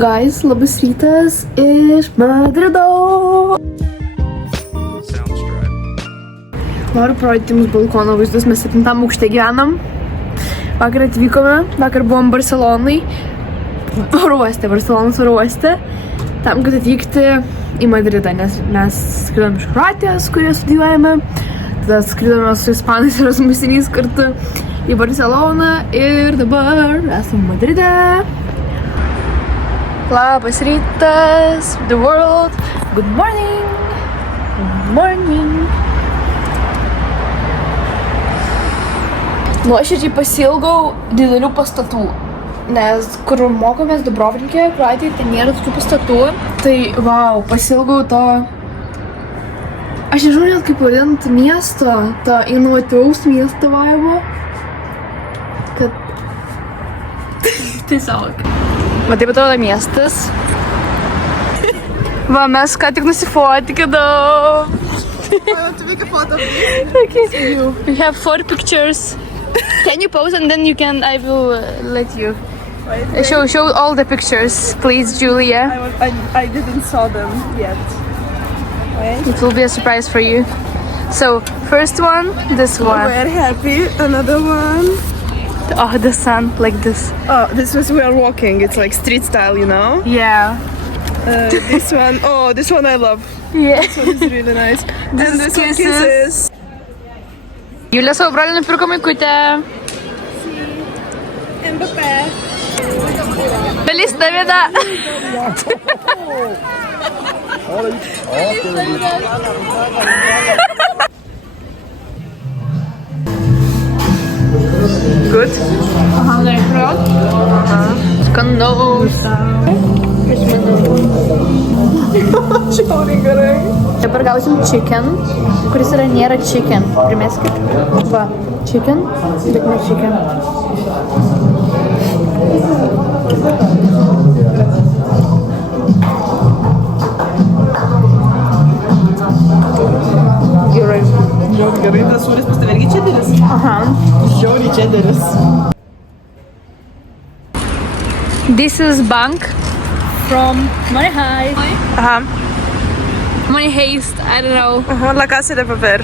Guys, labas rytas iš Madrido. Noriu parodyti jums balkono vaizdus, mes 7 aukšte gyvenam. Vakar atvykome, vakar buvom Barcelonai, Barcelonos oro uoste, tam, kad atvykti į Madridą, nes mes skridom iš Kroatijos, kurioje studijuojame, tada skridome su ispanais ir Erasmusiniais kartu į Barceloną ir dabar esame Madride. Labas rytas, the world, good morning, good morning. Nuoširdžiai pasiilgau didelių pastatų, nes kur mokomės Dubrovnike, Kroatijai, ten nėra tokių pastatų. Tai, wow, pasiilgau to, aš nežinau net kaip vadinti miesto, to inovatyvaus miesto vaibo, kad tiesiog. Va taip atrodo miestas. Va, mes ką tik nusifotikinam. I want to make a photo of this. Okay. We have 4 pictures. Can you pose and then I will let you. Wait, Show all the pictures, please, Julia. I didn't saw them yet. Wait. It will be a surprise for you. So, first one, this one. We're happy. Another one. Oh, the sun, like this. Oh, this was we are walking. It's like street style, you know. Yeah. This one. Oh, this one I love. Yeah. This one is really nice. This And this one kisses. Julia savo broliui nupirko maikutę. Mbappé. Feliz Navidad. Good. Very proud. Skanaus. Dabar gausim chicken, kuris nėra chicken. Primeskit. Va, chicken, bet ne chicken. Gerai. Gerai, tas sūris pas tave irgi čederis? Aha. Žiauriai čederis. This is bank from Money Heist. Aha. Money Heist, I don't know. Aha, La Casa de Papel.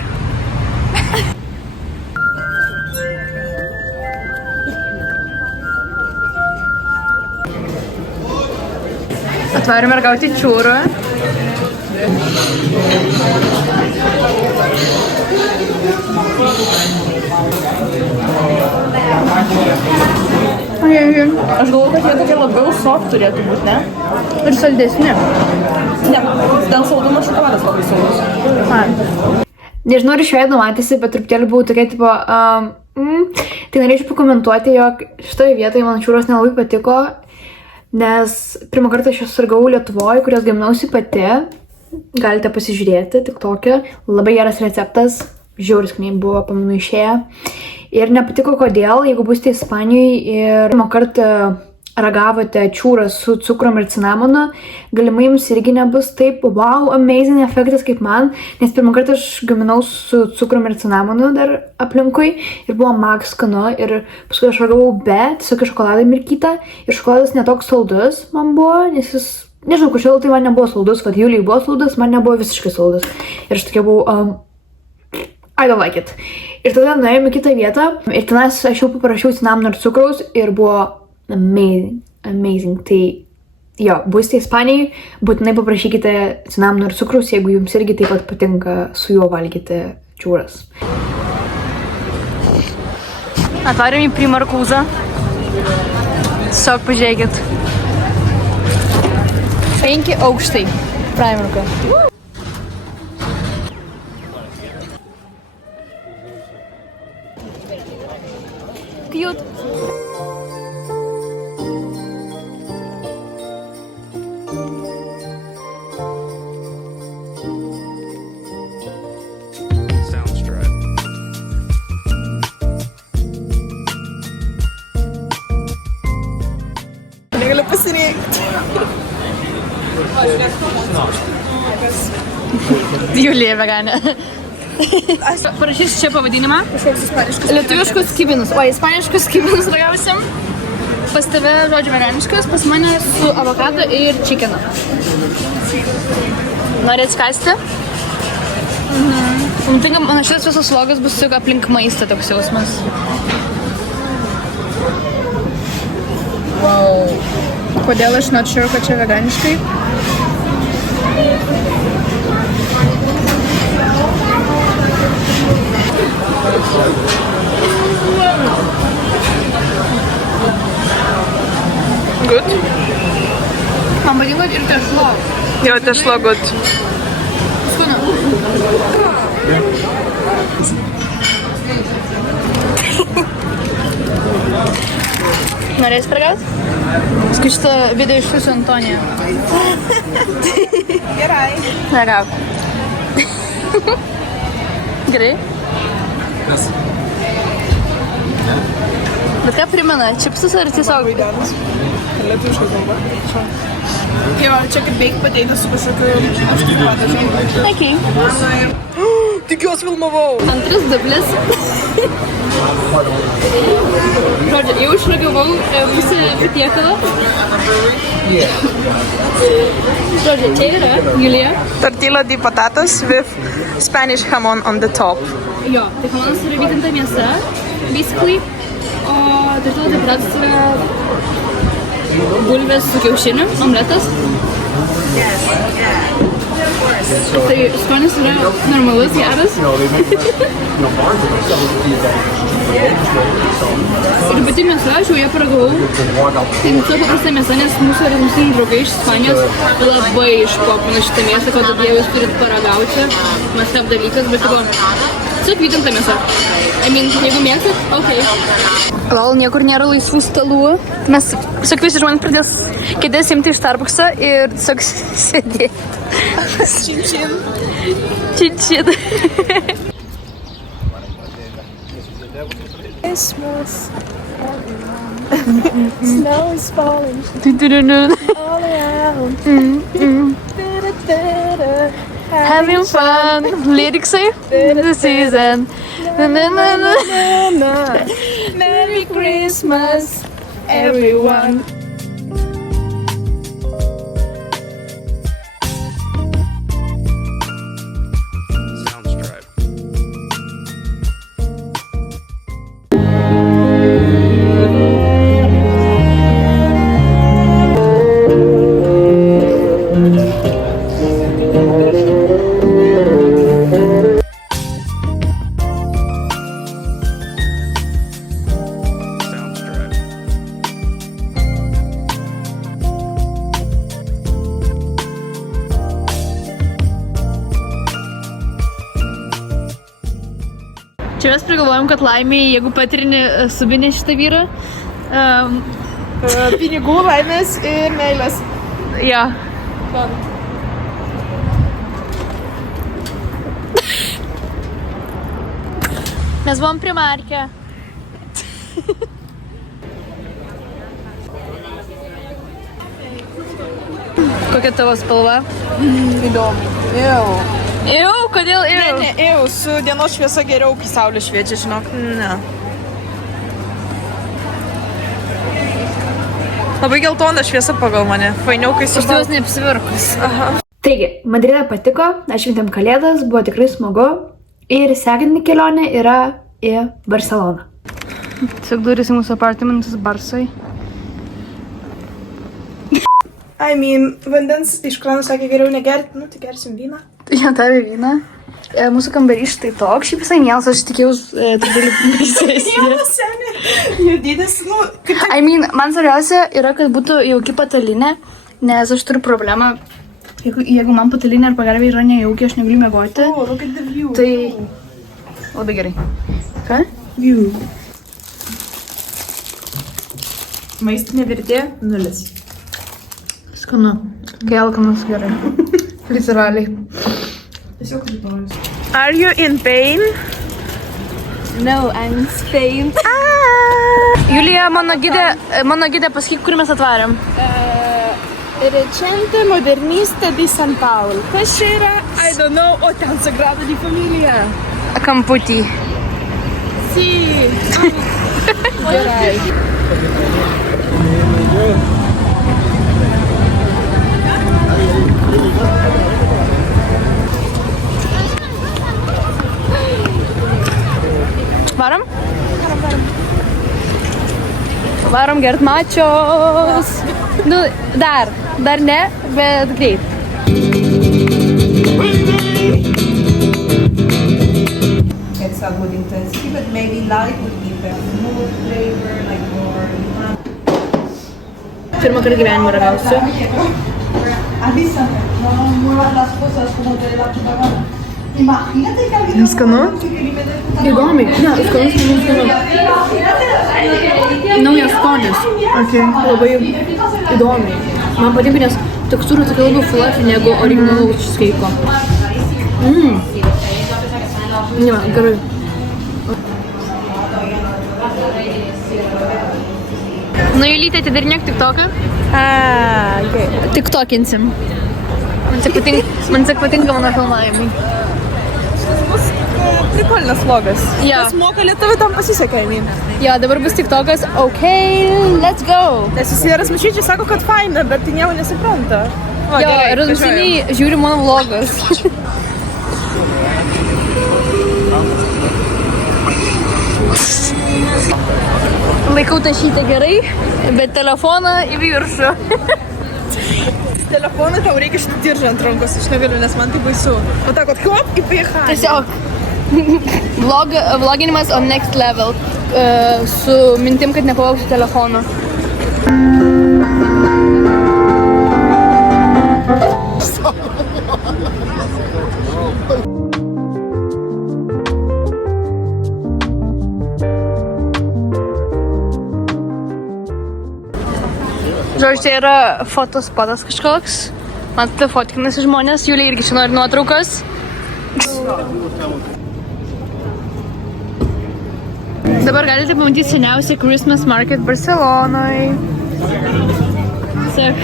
Atvarom mergauti čiūrų. Aš galvoju, kad jie tokie labiau soft turėtų būti, ne? Ir saldesni. Ne, dėl saldumo šokoladas labai saldus. Nežinau, ar iš veido matėsi, bet truputėlį buvau tokia, tipo, tai norėčiau pakomentuoti, jog šitoje vietoje man čiūros nelabai patiko, nes pirmą kartą aš susirgau Lietuvoje, kurios gaminausi pati. Galite pasižiūrėti, tik tokia. Labai geras receptas, žiauris skaniai buvo, pamenu, išėję. Ir nepatiko kodėl, jeigu būsite Ispanijoje ir pirmą kartą ragavote čiūrą su cukrum ir cinamonu, galimai jums irgi nebus taip, wow, amazing efektas kaip man, nes pirmą kartą aš gaminau su cukrum ir cinamonu dar aplinkui ir buvo max skanu ir paskui aš ragavau tiesiog šokoladą mirkytą ir šokoladas netoks saldus man buvo, nes jis, nežinau, kažkodėl tai man nebuvo saldus, vad Julijai buvo saldus, man nebuvo visiškai saldus ir aš tokia buvau, I don't like it. Ir tada nuėjome į kitą vietą ir tenais aš jau paprašiau cinamono ir cukraus ir buvo amazing. Tai jo, būsite Ispanijai, būtinai paprašykite cinamono ir cukraus, jeigu jums irgi taip pat patinka su juo valgyti čiūras. Atvarėm į Primarkūzą. Tiesiog pažiūrėkit. 5 aukštai. Primarką. Cute. Negaliu pasirinkti. Julija veganė. Parašysiu čia pavadinimą. Kažkoks ispaniškas. Lietuviškus kibinus. O, ispaniškus kibinus ragausim. Pas tave, žodžiu, veganiškas, pas mane su avokado ir čikinu. Norėt skasti? Tai man šitas visas vlogas bus tik aplink maistą toks jausmas. Wow. Kodėl aš not sure, kad čia veganiškai? Good. Man patiko ir tešlo. Jo, tešlo good. Skanu. Norės paragaut? Paskui šitą video išsiųsiu Antoniją. Gerai. Ragauk. Gerai? Bet ką primena? Čipsus ar tiesiog? Lietuviškai kalba. Jo, čia kaip baked potato su kažkokiu padažu. Okay. Tikiuosi filmavau. Antras dublis. Žodžiu, jau išragavau pusę patiekalo. Žodžiu, čia yra Julija. Tortilla di patatas with Spanish hamon on the top. Jo, tai hamonas yra vytinta mėsa, basically. O tortilla di patatas yra bulvės su kiaušiniu, omletas. Tai skonis yra normalus, geras. Ir pati mėsa, aš jau ją paragavau. Tai mūsų paprasta mėsa, nes mūsų mūsų draugai iš Ispanijos labai iškopino šitą mėsą, kad jie jūs turit paragauti. Mes taip dalykas, bet tipo, tiesiog vytinta mėsa. I mean, jeigu mėgstat, okei. Lol, niekur nėra laisvų stalų. Mes tiesiog visi žmonės pradės kėdės imti iš Starbucksą ir tiesiog sėdėti. Čin-čin. Čin-čin. Christmas. Snow is falling all around. Having fun. Lyricsai. The season. Merry Christmas, everyone. Čia mes prigalvojom, kad laimė, jeigu patirini subinė šitą vyrą. Pinigų, laimės ir meilės. Jo. Mes buvom prie Marke. Kokia tavo spalva? Įdomu. Jau. Jau, kodėl jau? Ne, jau, su dienos šviesa geriau, kai saulė šviečia, žinok. Ne. Labai geltona šviesa pagal mane. Fainiau, kai su... Iš tavęs neapsivirkus. Aha. Taigi, Madride patiko, atšventėm kalėdas, buvo tikrai smagu. Ir sekanti kelionė yra į Barceloną. Tiesiog durys į mūsų apartamentus Barsai. I mean, vandens iš krano sakė geriau negerti, nu tai gersim vyną. Ja, davė vyną. Mūsų kambarys štai toks, šiaip visai mielas, aš tikėjaus truputėlį baisesnį. Jo, seniai, jų dydis, nu, kaip tai... I mean, man svarbiausia yra, kad būtų jauki patalinė, nes aš turiu problemą. Jeigu man patalinė ar pagalbė yra nejauki, aš negaliu miegoti. Oh, look at the view. Tai... Labai gerai. Ką? View. Maistinė vertė 0. Skanu. Kai alkanas gerai. Literaliai. Tiesiog rytojus. Are you in pain? No, I'm in Spain. Julija, mano gidė pasakyk, kur mes atvarėm. Recente modernista di San Paolo. Kas čia yra? I don't know. O ten Sagrada di Familia. Kamputį. Si. Gerai. Varom? Varom gert mačios. Nu, dar ne, bet greit. It's a good intensity, but maybe light would give a smooth flavor, like more. Pirmą kartą gyvenimą ragausiu. Avísame, no muevas las cosas como te dé la puta gana. Imagínate que alguien. Skanu? Įdomiai. Ne, skanu. Naujas skonis. Okay. Labai įdomiai. Man patinka, nes tekstūra tokia labiau fluffy negu originalaus cheesecake'o. Ne, gerai. Nu, Julytė, atidarinėk TikToką. Okay. TikTokinsim. Man tik patinka mano filmavimai. Prikolinas vlogas. Jo. Kas moka lietuvių, tam pasisekė, Jo, dabar bus TikTokas. Okay, let's go. Nes visi rasmušyčiai sako, kad faina, bet tai nieko nesupranta. O, Jo, gerai, razmusiniai žiūri mano vlogus. Laikau tašytę gerai, bet telefoną į viršų. Telefonui tau reikia šitą diržą ant rankos, aš negaliu, nes man tai baisu. O tak, hop, į paichą. Tiesiog vloginimas on next level su mintim, kad nepavogsiu telefono. Žodžiu, tai yra fotospotas kažkoks. Matote, fotkinasi žmonės, Julija irgi čia nori nuotraukos. Dabar galite pamatyti seniausią Christmas market Barcelonoj. Sek.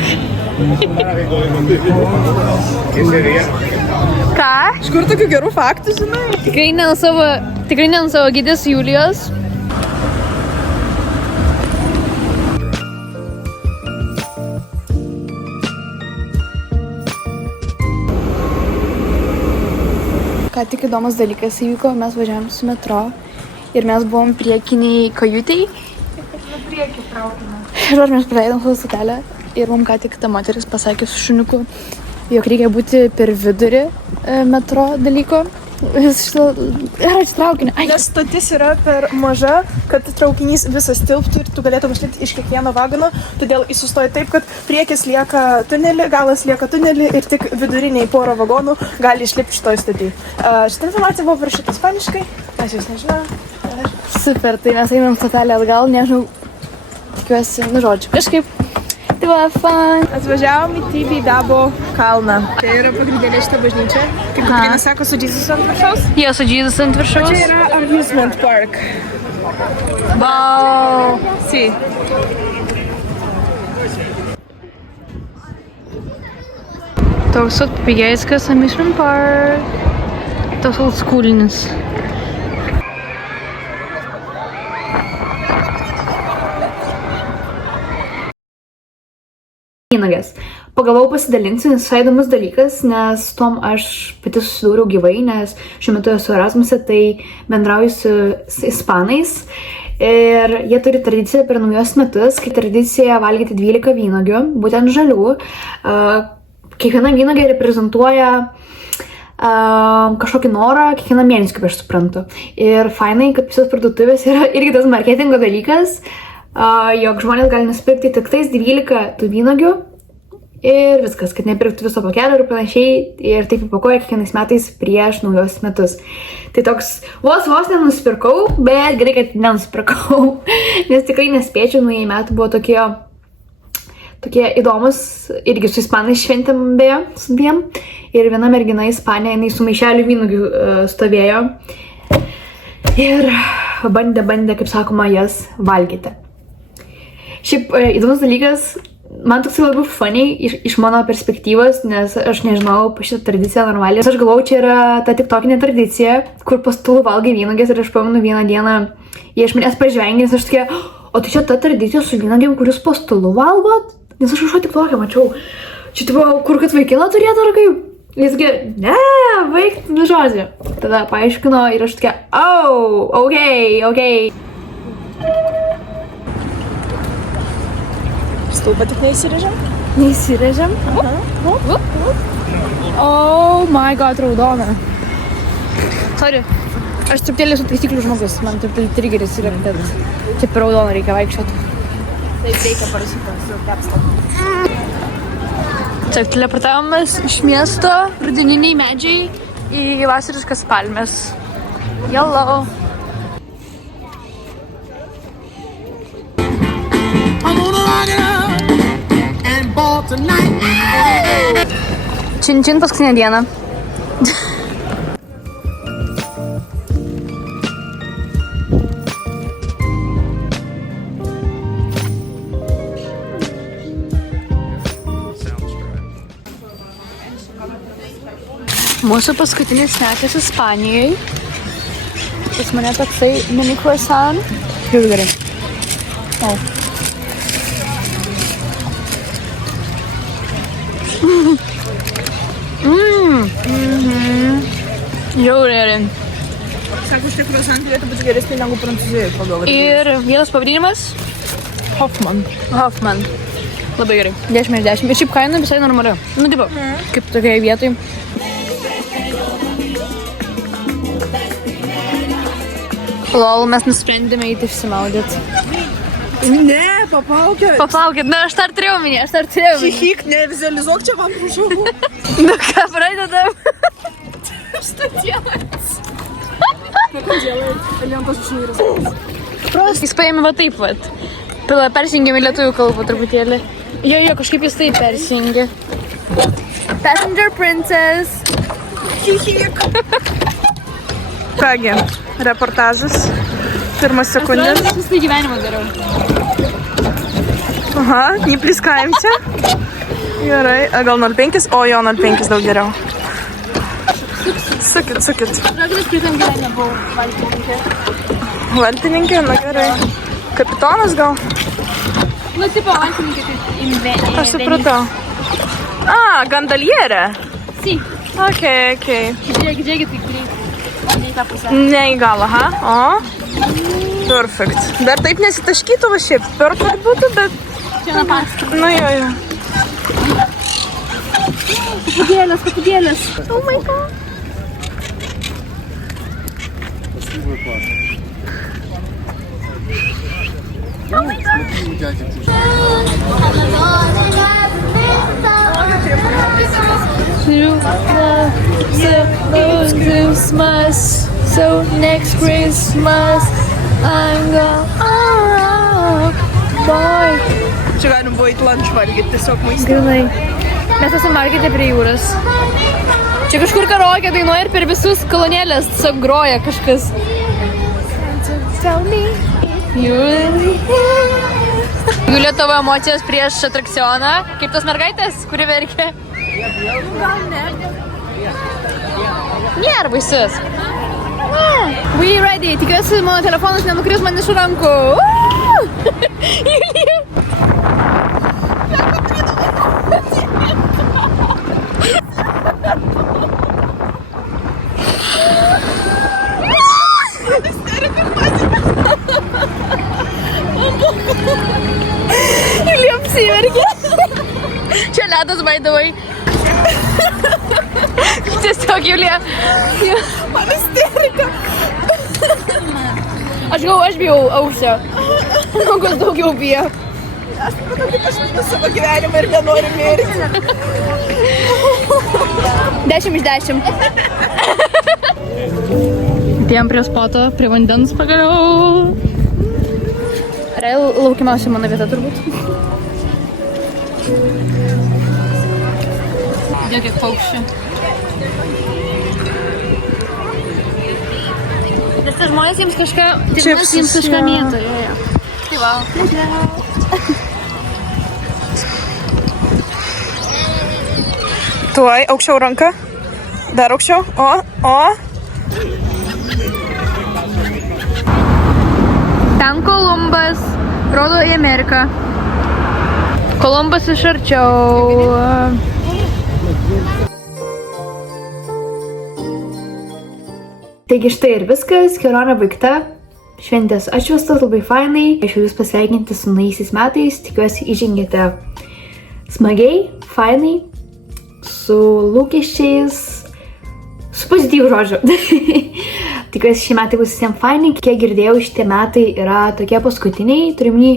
Ką? Iš kur tokių gerų faktų, žinai? Tikrai ne nuo savo gidės Julijos. Ką tik įdomus dalykas įvyko, mes važiavom su metro ir mes buvom priekiniai kajutei. Priekį traukime. Žodžiu, mes praleidom savo stotelę ir mums ką tik ta moteris pasakė su šuniuku, jog reikia būti per vidurį metro dalyko. Vis šito yra traukinį. Nes stotis yra per maža, kad traukinys visas tilptų ir tu galėtum išlipti iš kiekvieno vagono, todėl įsustoja taip, kad priekis lieka tunelį, galas lieka tunelį ir tik viduriniai pora vagonų gali išlipti šitoj stotį. Šitą informaciją buvo parašyta ispaniškai, aš jūs nežinau. Super, tai mes einam stotelę atgal, nežinau, tikiuosi, nu žodžiu, kažkaip. Tai buvo fun. Atvažiavom į Tibidabo kalną. Tai yra pagrindinė šita bažnyčia. Kaip Katrina sako, su Jesus ant viršaus. Jie su Jesus ant viršaus. Čia yra amusement park. Wow. Si. Toks atpigėskas amusement park. Toks oldschoolinis. Vynogės. Pagalvojau pasidalinsiu, nes visai įdomus dalykas, nes tom aš pati susidūriau gyvai, nes šiuo metu esu Erasmuse, tai bendrauju su ispanais. Ir jie turi tradiciją per naujos metus, kai tradicija valgyti 12 vynogių, būtent žalių. Kiekviena vynogė reprezentuoja kažkokį norą kiekvieną mėnesį, kaip aš suprantu. Ir fainai, kad visos parduotuvės yra irgi tas marketingo dalykas, jog žmonės gali nusipirkti tik tais 12 tų vynogių ir viskas, kad nepirktų viso pakelio ir panašiai, ir taip įpakuoja kiekvienais metais prieš naujos metus. Tai toks vos nenusipirkau, bet gerai, kad nenusipirkau, nes tikrai nespėčiau, naujieji metai buvo tokie įdomus, irgi su ispanais šventėm beje, su dviem, ir viena mergina Ispanė, jinai su maišeliu vynogių stovėjo ir bandė, kaip sakoma, jas valgyti. Šiaip įdomus dalykas, man toks labai funny iš mano perspektyvos, nes aš nežinau apie šitą tradiciją normaliai. Aš galvau, čia yra ta tiktokinė tradicija, kur po stulu valgai vynogės ir aš pamenu vieną dieną, jie iš manęs pažvengė, nes aš tokia, o tai čia ta tradicija su vynogėm, kur jūs po stulu valgot? Nes aš kažko tiktokę mačiau. Čia tipo, kur kad vaikiną turėtų ar kaip? Jis tokia, ne, vaik, nu žodžiu. Tada paaiškino ir aš tokia, okei. Stulpą tik neįsirėžiam? Neįsirėžiam? Oh my god, raudona. Sorry, aš truputėlį esu taisyklių žmogus, man truputėlį trigeris yra, kad čia per raudoną reikia vaikščioti. Taip reikia parašyti su tepstom. Taip, teleportavomės iš miesto, rudeniniai medžiai į vasariškas palmes. Yellow. Čin paskutinę dieną. Mūsų paskutinis snekas Ispanijai. Pas mane toksai mini croissant. Jau gerai. O. Jau gerai. Sako, šitie croissant turėtų būti geresni negu Prancūzijoje pagal. Ir vietos pavadinimas? Hoffman. Labai gerai. 10 iš 10. Ir šiaip kaina visai normali. Nu, tipo, kaip tokioje vietoje. Lol, mes nusprendėme eiti išsimaudyti. Ne, paplaukėt. Paplaukit, na aš dar turėjau minį. Čihik, ne, vizualizuok čia man prašau. Nu ką, pradedam. Что делать? Lentos išnyras. Jis paėmė va taip vat. Persijungėme lietuvių kalbą truputėlį. Jo, kažkaip jis taip persijungė. Passenger princess. Čihik. Kągi, reportažas. Pirmas sekundės. Aš visą gyvenimą dariau. Aha, nepliskavimся. Gerai, gal 0,5? O jo, 0,5 daug geriau. Sukit. Žinokit, aš pritam gyvenime buvau valtininkė. Valtininkė, na gerai. Kapitonas gal? Nu, tipo, valtininkė kaip Aš supratau. Gandalierė? Si. Okay. Žiūrėkit, kaip greit. Ne į tą pusę. Ne į galą, ha? O? Perfect. Dar taip nesitaškytų va šiaip. Perfect būtų, bet... Čia na pasta. Nu jo. Papugėlės. Oh my god. Christmas, so next Christmas I'm gonna boy. Čia galim buvo įti lunch valgyti, tiesiog maistą. Grinai. Mes esame markete prie jūros. Čia kažkur karaoke dainuoja ir per visus kolonėlės tiesiog groja kažkas. Julija, tavo emocijos prieš atrakcioną. Kaip tos mergaitės, kuri verkė? Gal ne. Nėra baisus. We ready. Tikiuosi, mano telefonas nenukris man iš rankų. Julija. Julija apsiverkė. Čia ledas, by the way. Tiesiog, Julija. Man isterika. Aš bijau aukščio. Kokios daugiau bijo. Aš supratau, kaip aš visą savo gyvenimą ir nenoriu mirti. 10 iš 10. Atėjom prie spoto, prie vandens pagaliau. Laukiamiausia mano vieta turbūt. Žiūrėk, kiek paukščių. Nes tai žmonės jiems kažką... Jiems kažką mėto. Tai va. Tuoj, aukščiau ranką. Dar aukščiau. O. Ten Kolumbas, rodo į Ameriką. Kolumbas iš arčiau. Taigi štai ir viskas, kelionė baigta. Šventės atšvęstas labai fainai. Aš jūs pasveikinti su naujaisiais metais. Tikiuosi įžengėte smagiai, fainai, su lūkesčiais, su pozityviu žodžiu. Tikiuosi šie metai bus visiems fainai. Kiek girdėjau, šitie metai yra tokie paskutiniai. Turimni,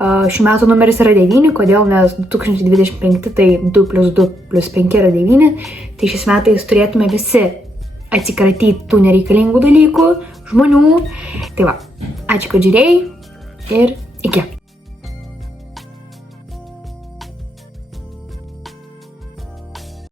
šių metų numeris yra 9. Kodėl? Nes 2025 tai 2 + 2 + 5 yra 9. Tai šiais metais turėtume visi atsikratyti tų nereikalingų dalykų, žmonių. Tai va, ačiū, kad žiūrėjai ir iki.